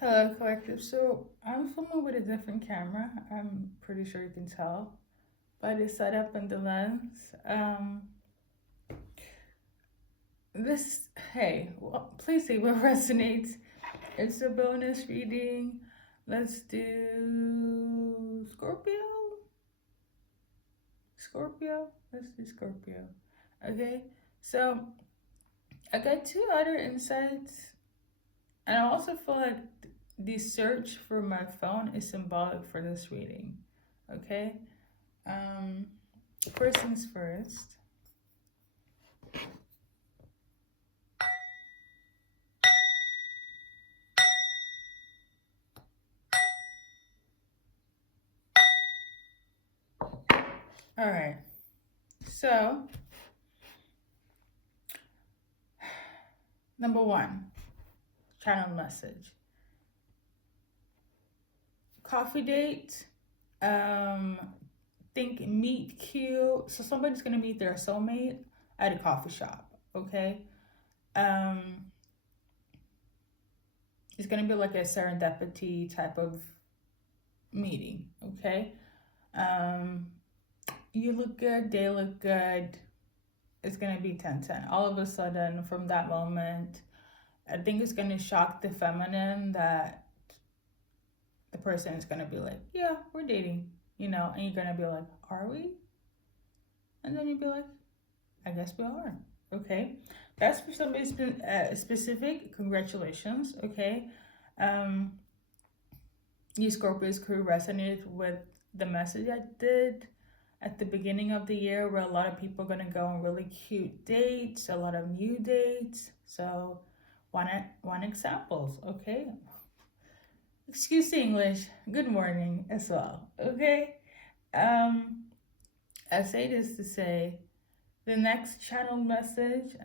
Hello, collective. So I'm filming with a different camera. I'm pretty sure you can tell by the setup and the lens. Please see what resonates. It's a bonus reading. Let's do Scorpio. Scorpio. Let's do Scorpio. Okay. So I got two other insights, and I also feel like the search for my phone is symbolic for this reading. Okay. Um, First things first. All right. So, number one, channel message. Coffee date. Um, think meet cute. So somebody's gonna meet their soulmate at a coffee shop. Okay. Um, it's gonna be like a serendipity type of meeting. Okay. Um, you look good. They look good. It's gonna be 10-10. All of a sudden, from that moment, I think it's gonna shock the feminine that the person is gonna be like, yeah, we're dating, and you're gonna be like, are we? And then you'd be like, I guess we are. Okay, that's for somebody specific. Congratulations. Okay, um, you Scorpios could resonate with the message I did at the beginning of the year, where a lot of people are gonna go on really cute dates, a lot of new dates. So, one examples. Okay, excuse the English. Good morning as well. Okay. I say this to say the next channel message.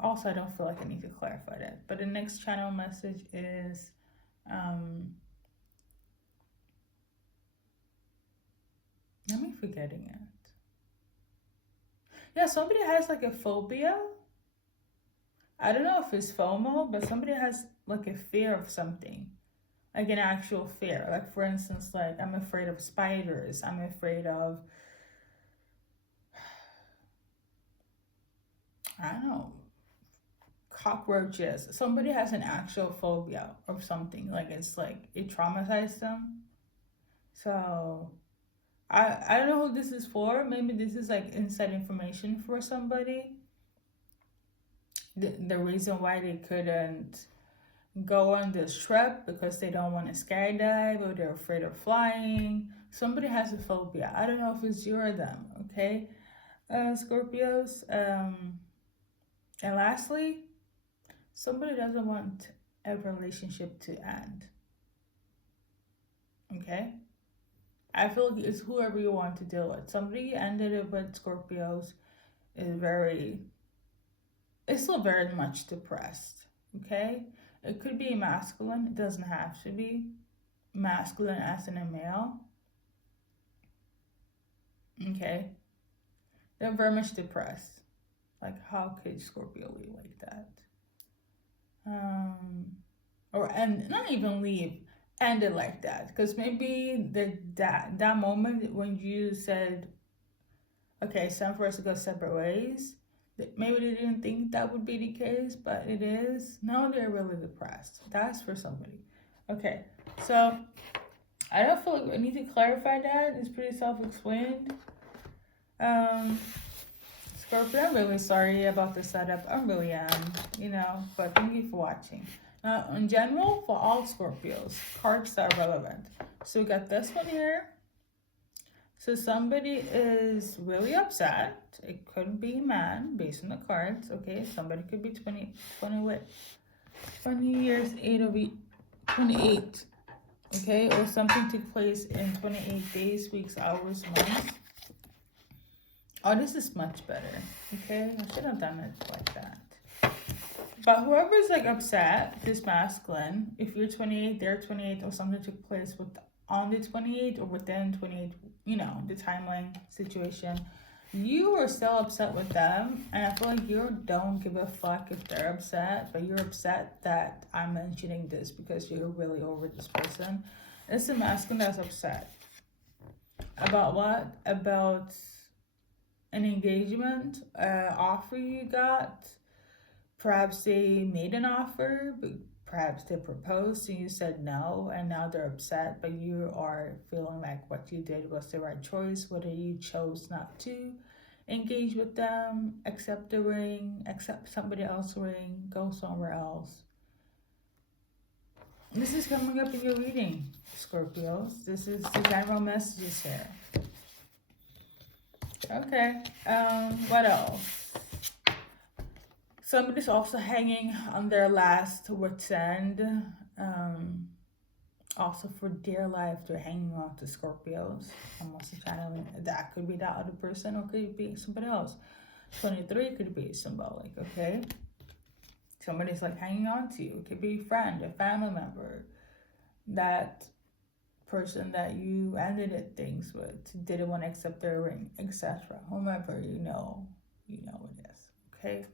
Also, I don't feel like I need to clarify that, but the next channel message is let me forgetting it. Yeah, somebody has like a phobia. I don't know if it's FOMO, but somebody has like a fear of something, like an actual fear. Like, for instance, like I'm afraid of spiders. I'm afraid of, I don't know, cockroaches. Somebody has an actual phobia of something. Like, it's like it traumatized them. So I don't know who this is for. Maybe this is like inside information for somebody. The reason why they couldn't go on this trip because they don't want to skydive or they're afraid of flying. Somebody has a phobia. I don't know if it's you or them. Okay, Scorpios. And lastly, somebody doesn't want a relationship to end. Okay? I feel like it's whoever you want to deal with. Somebody ended it with Scorpios it's still very much depressed. Okay? It could be masculine, it doesn't have to be masculine as in a male. Okay? They're very much depressed. Like, how could Scorpio be like that? And not even leave, end it like that, because maybe that moment when you said, okay, it's time for us to go separate ways, maybe they didn't think that would be the case, but it is. Now they're really depressed. That's for somebody. Okay, so I don't feel like I need to clarify that. It's pretty self-explained. Scorpio, I'm really sorry about the setup. I really am, but thank you for watching. Now, in general, for all Scorpios, cards that are relevant. So we got this one here. So somebody is really upset. It could be a man based on the cards. Okay, somebody could be 20 years, 28. Okay, or something took place in 28 days, weeks, hours, months. Oh, this is much better. Okay, I should have done it like that. But whoever's like upset, this masculine, if you're 28, they're 28, or something took place on the 28 or within 28, the timeline situation, You are still upset with them, and I feel like you don't give a fuck if they're upset, but you're upset that I'm mentioning this because you're really over this person. It's the masculine that's upset. About what? About an engagement offer you got. Perhaps they made an offer, but perhaps they proposed and you said no, and now they're upset, but you are feeling like what you did was the right choice, whether you chose not to engage with them, accept the ring, accept somebody else's ring, go somewhere else. This is coming up in your reading, Scorpios. This is the general messages here. Okay, what else? Somebody's also hanging on their last wit's end. Also for dear life, they're hanging on to Scorpios. Almost channeling. That could be that other person or could be somebody else. 23 could be symbolic, okay? Somebody's like hanging on to you. It could be a friend, a family member. That person that you ended things with, didn't want to accept their ring, etc. Whomever you know it is, okay?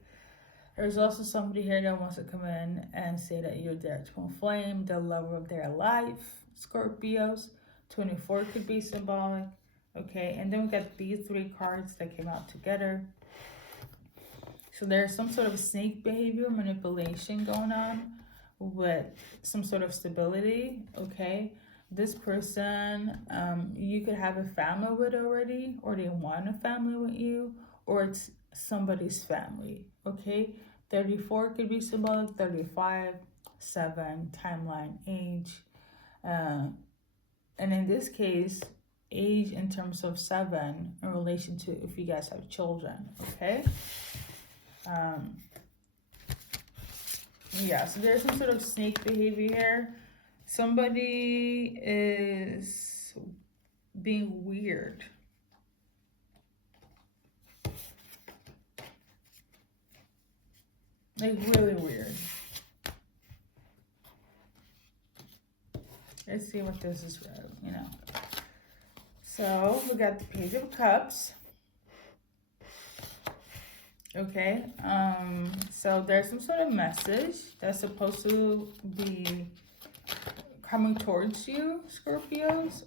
There's also somebody here that wants to come in and say that you're their twin flame, the lover of their life, Scorpios. 24 could be symbolic, okay? And then we got these 3 cards that came out together. So there's some sort of snake behavior, manipulation going on with some sort of stability, okay? This person, you could have a family with already, or they want a family with you, or it's somebody's family, okay? 34 could be symbolic, 35, 7, timeline, age. And in this case, age in terms of 7 in relation to if you guys have children, okay? Yeah, so there's some sort of snake behavior here. Somebody is being weird. Like really weird. Let's see what this is, So we got the Page of Cups. Okay, so there's some sort of message that's supposed to be coming towards you, Scorpios.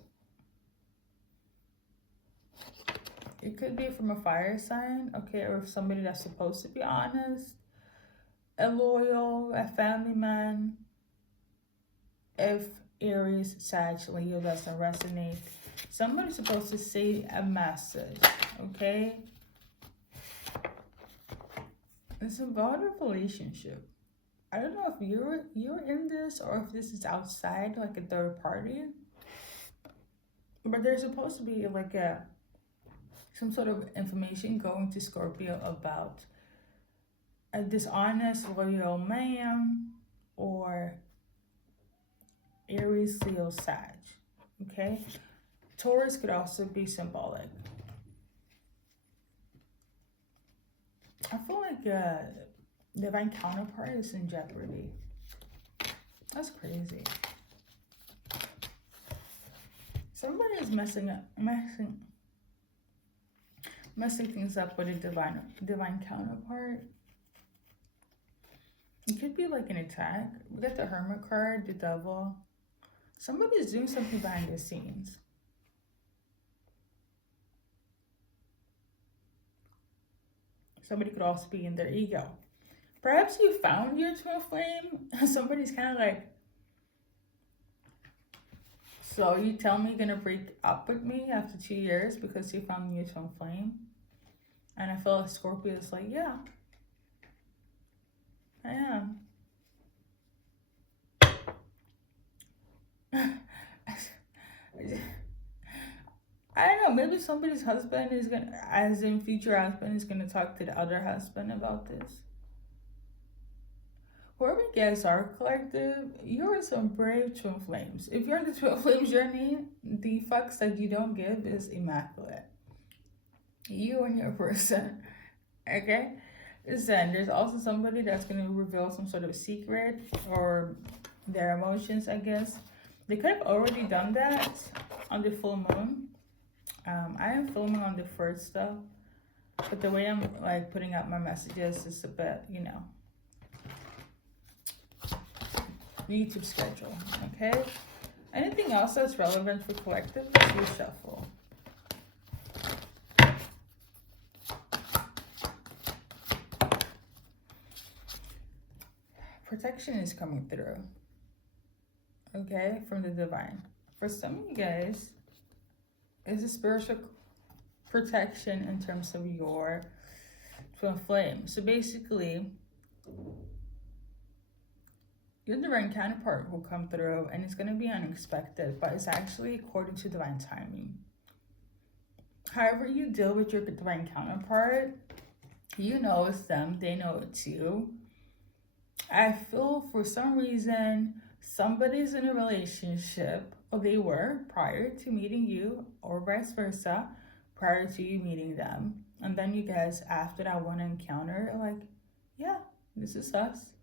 It could be from a fire sign, okay, or somebody that's supposed to be honest, a loyal, a family man. If Aries, Sag, Leo doesn't resonate, somebody's supposed to say a message, okay? It's about a relationship. I don't know if you're in this or if this is outside, like a third party. But there's supposed to be like some sort of information going to Scorpio about a dishonest, loyal man or Aries, Leo, Sag. Okay? Taurus could also be symbolic. I feel like divine counterpart is in jeopardy. That's crazy. Somebody is messing things up with a divine counterpart. It could be like an attack. We got the Hermit card, the Devil. Somebody is doing something behind the scenes. Somebody could also be in their ego. Perhaps you found your twin flame. Somebody's kind of like, so you tell me you're going to break up with me after 2 years because you found your twin flame? And I feel like Scorpio is like, yeah, I am. I don't know, maybe somebody's husband is gonna, as in future husband, is gonna talk to the other husband about this. Whoever you guys are, collective, you're some brave twin flames. If you're in the twin flames journey, the fucks that you don't give is immaculate. You and your person, okay? Then there's also somebody that's gonna reveal some sort of secret or their emotions, I guess. They could have already done that on the full moon. I am filming on the 1st though, But the way I'm like putting out my messages is a bit, you know, YouTube schedule, okay? Anything else that's relevant for collective? Let's reshuffle. Protection is coming through, okay, from the divine. For some of you guys, is a spiritual protection in terms of your twin flame. So basically, your divine counterpart will come through and it's going to be unexpected, but it's actually according to divine timing. However you deal with your divine counterpart, you know it's them, they know it's you. I feel for some reason somebody's in a relationship, or they were prior to meeting you, or vice versa, prior to you meeting them. And then you guys, after that one encounter, are like, yeah, this is us.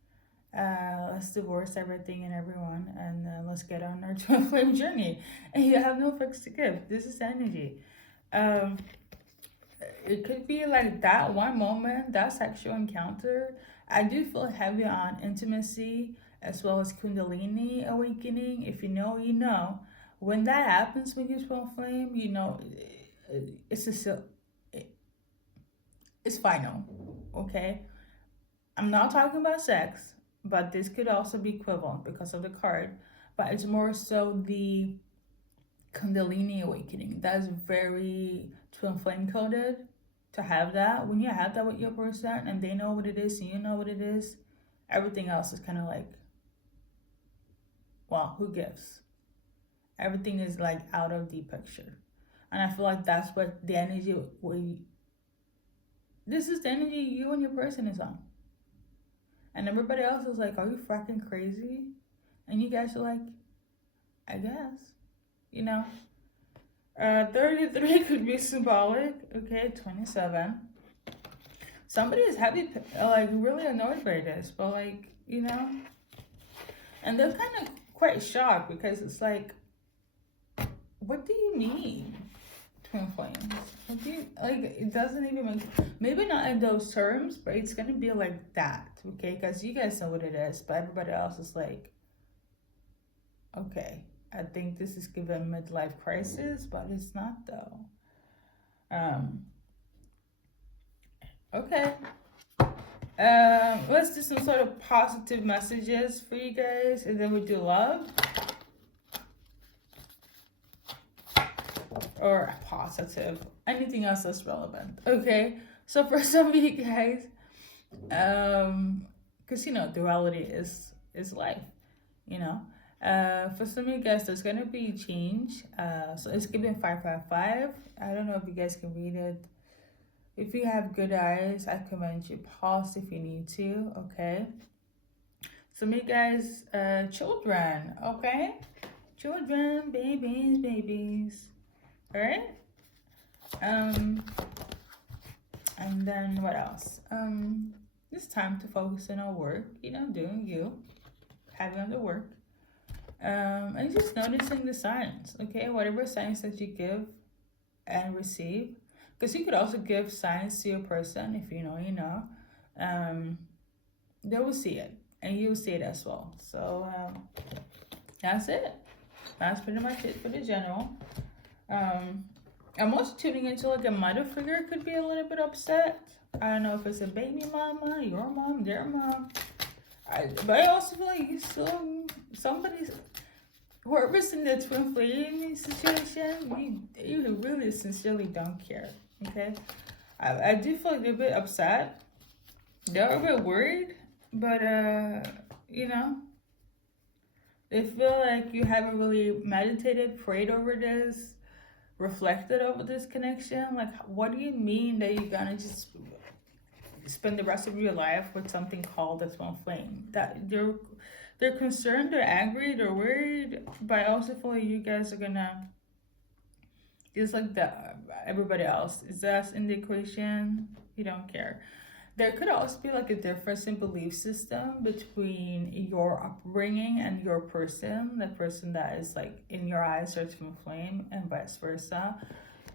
Let's divorce everything and everyone, and let's get on our twin flame journey. And you have no fix to give. This is energy. It could be like that one moment, that sexual encounter. I do feel heavy on intimacy as well as Kundalini awakening. If you know, you know. When that happens with your twin flame, you know, it's final, okay? I'm not talking about sex, but this could also be equivalent because of the card. But it's more so the Kundalini awakening. That's very twin flame coded to have that. When you have that with your person and they know what it is and you know what it is, everything else is kind of like, well, who gives? Everything is like out of the picture. And I feel like that's what the energy, this is the energy you and your person is on. And everybody else is like, are you fucking crazy? And you guys are like, I guess, you know. 33 could be symbolic, okay, 27. Somebody is heavy, like really annoyed by this, but like, you know. And they're kind of quite shocked because it's like, what do you mean, twin flames? What do you, like, it doesn't even make, maybe not in those terms, but it's gonna be like that, okay? Because you guys know what it is, but everybody else is like, okay, I think this is given midlife crisis, but it's not though. Okay. Let's do some sort of positive messages for you guys, and then we do love. Or positive, anything else that's relevant. Okay, so for some of you guys, because you know duality is life, you know. For some of you guys, there's gonna be change. So it's given 555. I don't know if you guys can read it. If you have good eyes, I commend you. Pause if you need to. Okay. Some of you guys, children. Okay, children, babies. All right. And then what else? It's time to focus on our work. You know, doing you, having on the work. And just noticing the signs. Okay, whatever signs that you give and receive, because you could also give signs to your person if you know, you know. They will see it, and you will see it as well. So that's it. That's pretty much it for the general. I'm also tuning into like a mother figure could be a little bit upset. I don't know if it's a baby mama, your mom, their mom. But I also feel like you still, somebody's, whoever's in the twin flame situation, you really sincerely don't care, okay? I do feel like they're a bit upset. They're a bit worried, but, you know, they feel like you haven't really meditated, prayed over this, reflected over this connection. Like, what do you mean that you're gonna just spend the rest of your life with something called a twin flame? That they're concerned, they're angry, they're worried, but I also feel like you guys are gonna, just like everybody else is us in the equation. You don't care. There could also be like a difference in belief system between your upbringing and your person, the person that is like in your eyes or twin flame, and vice versa.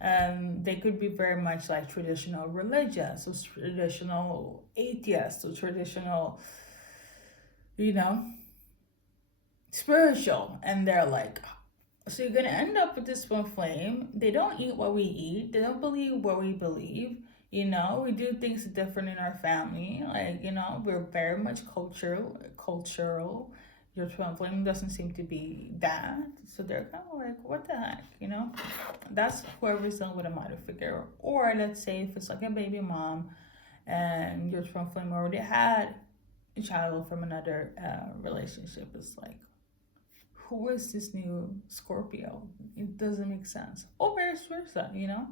They could be very much like traditional religious, so traditional atheists, so traditional, you know, spiritual. And they're like, so you're gonna end up with this twin flame. They don't eat what we eat. They don't believe what we believe. You know, we do things different in our family. Like, you know, we're very much cultural. Your twin flame doesn't seem to be that. So they're kind of like, what the heck, you know? That's whoever's dealing with a mother figure. Or let's say if it's like a baby mom and your twin flame already had a child from another relationship. It's like, who is this new Scorpio? It doesn't make sense. Or vice versa, you know?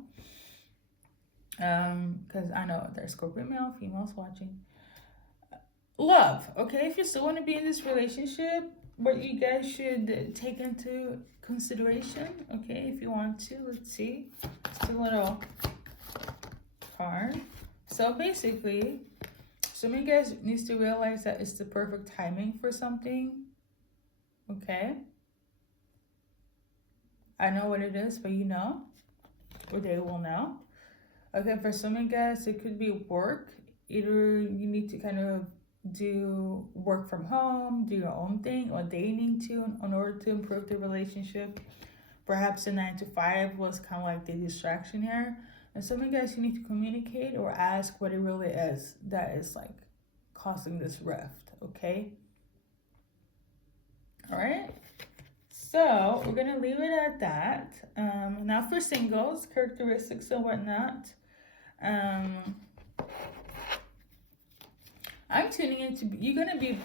Because I know there's Scorpio male, females watching. Love, okay? If you still want to be in this relationship, what you guys should take into consideration, okay? If you want to, let's see. It's a little card. So basically, some of you guys needs to realize that it's the perfect timing for something, okay? I know what it is, but you know, or they will know. Okay, for some of you guys, it could be work. Either you need to kind of do work from home, do your own thing, or they need to in order to improve the relationship. Perhaps the 9 to 5 was kind of like the distraction here. And some of you guys, you need to communicate or ask what it really is that is like causing this rift, okay? All right. So we're gonna leave it at that. Now for singles, characteristics and whatnot. I'm tuning into, you're gonna be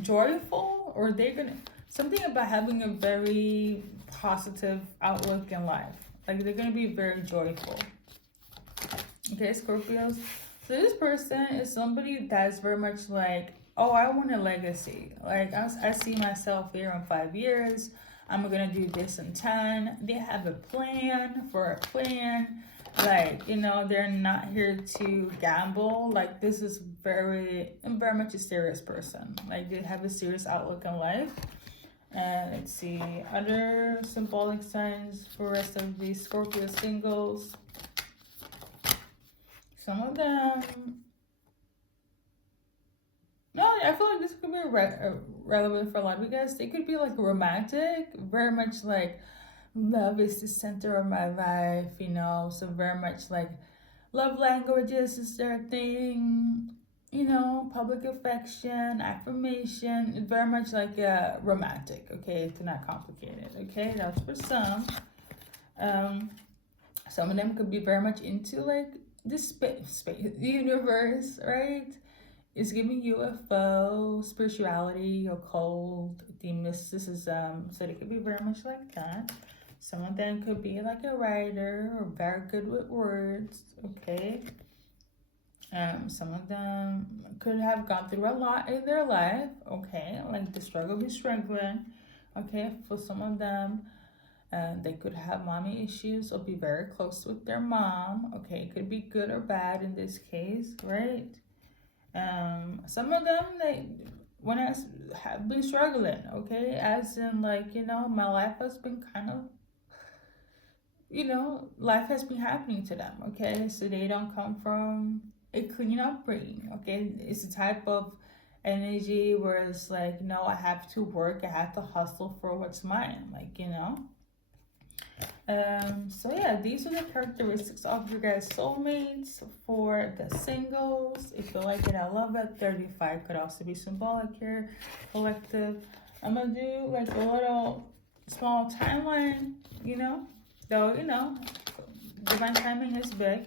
joyful, or they're gonna, something about having a very positive outlook in life. Like they're gonna be very joyful. Okay, Scorpios. So this person is somebody that's very much like, oh, I want a legacy. Like I see myself here in 5 years. I'm gonna do this in 10. They have a plan for a plan. Like, you know, they're not here to gamble. Like this is very much a serious person. Like they have a serious outlook in life. And let's see, other symbolic signs for the rest of the Scorpio singles. Some of them, no, I feel like this could be relevant for a lot of you guys. They could be like romantic, very much like love is the center of my life, you know. So very much like love languages is their thing, you know, public affection, affirmation. It's very much like romantic, okay? It's not complicated, okay? That's for some. Some of them could be very much into like the space, the universe, right? It's giving UFO, spirituality, occult, the mysticism. So they could be very much like that. Some of them could be like a writer or very good with words, okay? Some of them could have gone through a lot in their life, okay? Like the struggle be struggling, okay? For some of them, they could have mommy issues or be very close with their mom, okay? It could be good or bad in this case, right? Some of them, when I have been struggling, okay? As in like, you know, my life has been kind of, you know, life has been happening to them, okay? So they don't come from a clean upbringing, okay? It's a type of energy where it's like, no, I have to work, I have to hustle for what's mine, like, you know? So yeah, these are the characteristics of your guys' soulmates for the singles. If you like it, I love it. 35 could also be symbolic here, collective. I'm gonna do like a little small timeline, you know, though, you know, divine timing is big,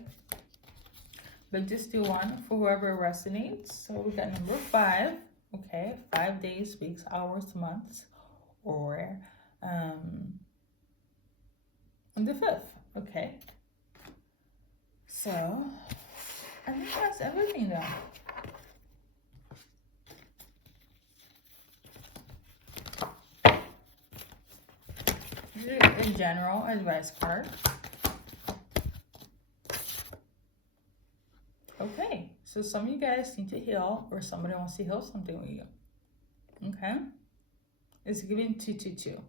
but just do one for whoever resonates. So we got number 5, okay, 5 days, weeks, hours, months, or on the 5th, okay? So, I think that's everything though. This is a general advice card. Okay, so some of you guys need to heal, or somebody wants to heal something with you, okay? It's giving 222.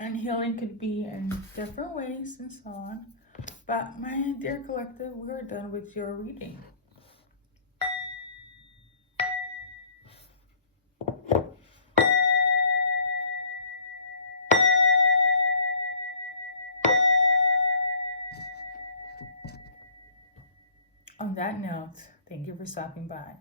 And healing could be in different ways and so on. But my dear collective, we're done with your reading. On that note, thank you for stopping by.